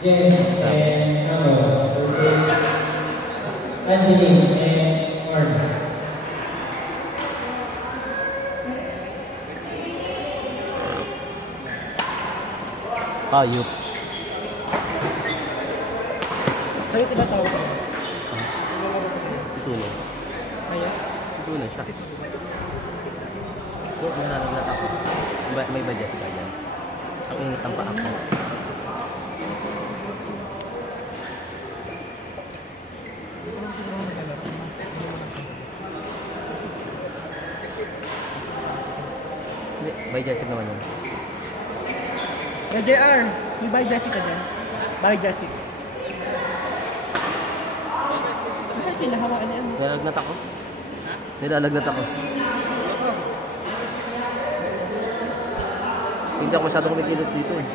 Jen and Carlo versus Angeline and Mark. Ayup. Sa'yo tinatawag ko. Isuno. Kaya? Isuno siya. Oo, may nalaglat ako. May badya si Kaya. Ang init ang paa ko. Hindi, by Jessica naman yun. JR, may by Jessica dyan. By Jessica. Bakit pinahawaan niya? Nilalagnat ako. Nilalagnat ako. Hindi ako masyadong kumikilos dito eh.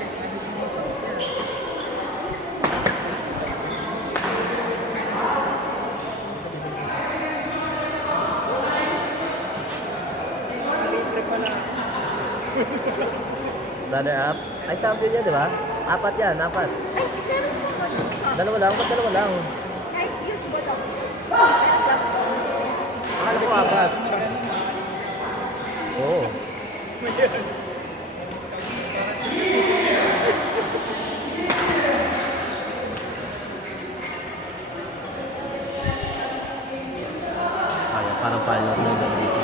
Runner up? Ay, champion yan, di ba? Apat yan, apat. Ay, pero Dalawa lang, ba't dalawa lang? kahit use mo daw. Akala ko apat. Oo. Kaya, parang pilot na yung dito.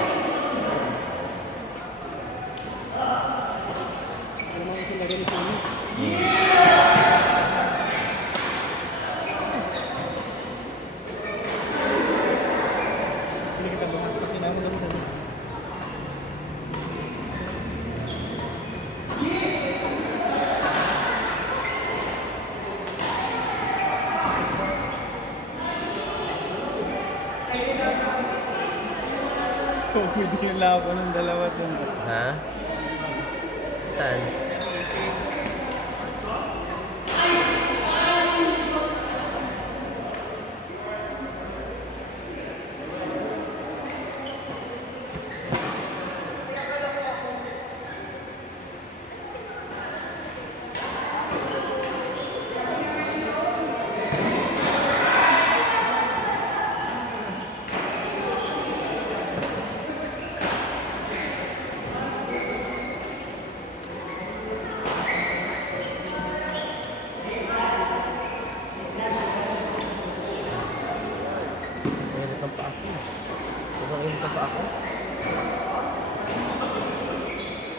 Pwede yung lako ng dalawa dun. Ha? Saan?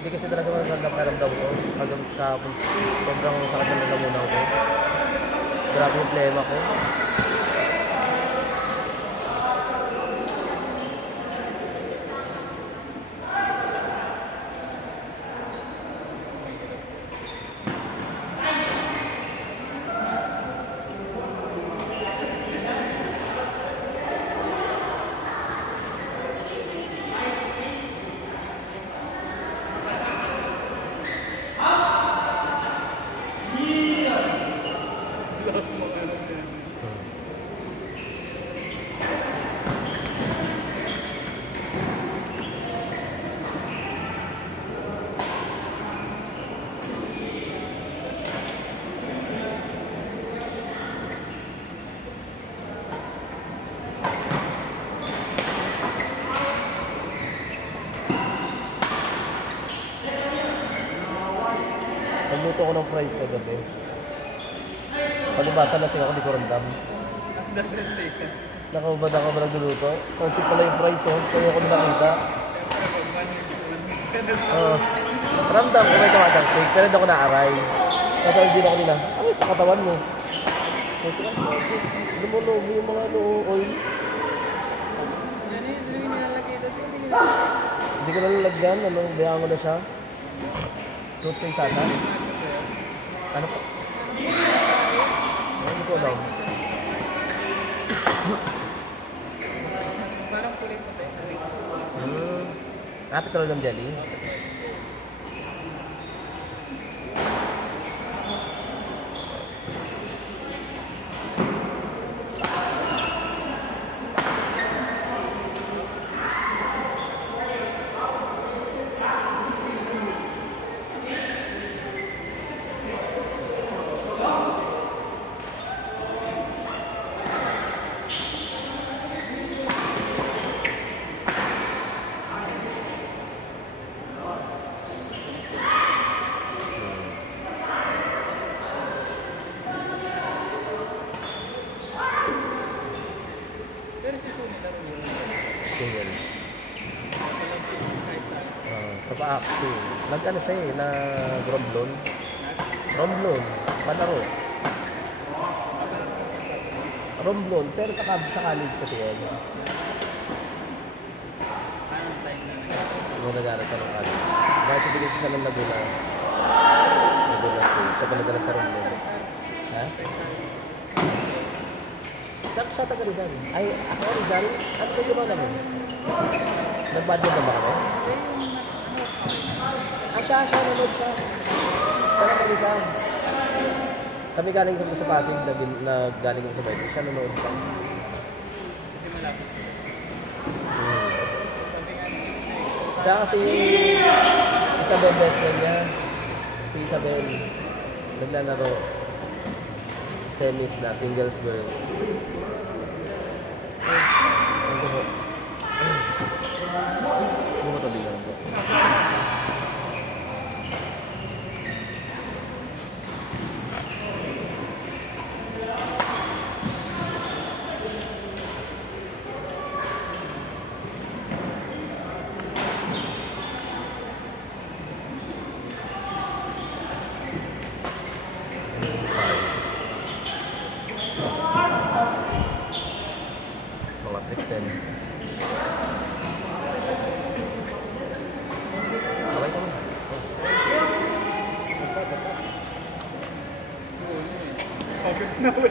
Hindi kasi talaga magandang ko. Hanggang sa sobrang sakit ng lalamunan ko. Grabe yung plema ko. Nagluto ko ng fries kagabi. Palibasa na siya ako, di ko ramdam. Nakabad ako ba nagluluto? Pansip pala yung fries, oh. Kaya ko nakita. Ramdam ko may kamatang steak, pero hindi ako naaray. Kasi hindi na ako nila, ay, sa katawan mo. Lumulobo yung mga oil. Hindi ko nalalagyan, bayaan ko na siya. Fruit face ata. Ano po? Ano ko daw? Parang kulay mo tayo. Petrol ng jelly. Pero si Sumi laro yun. Single. Sa pa-actu. Nag-ano siya eh, nag-romblon. Romblon. Palaro. Romblon. Pero sa college kasi yan. Ano nag-aaral ka ng college? Dahil sa bilis siya ng Laguna. Laguna School. Siya pa nag-aaral sa Romblon. Ha? Siya taga Rizal. Ay, ako Rizal? Ano ba yung naman? Nag-budget na ba kami? Siya, nanood siya. Siya naman Rizal. Kami galing sa Pasig, na galing sa Bayti. Siya nanood siya. Kasi malapit. Siya kasi Isabel best friend niya. Si Isabel. Naglalaro. Semis na, singles girls. Ano po? Ano ba ito bilang po? Mga Trixen. Away ka mo. Okay na.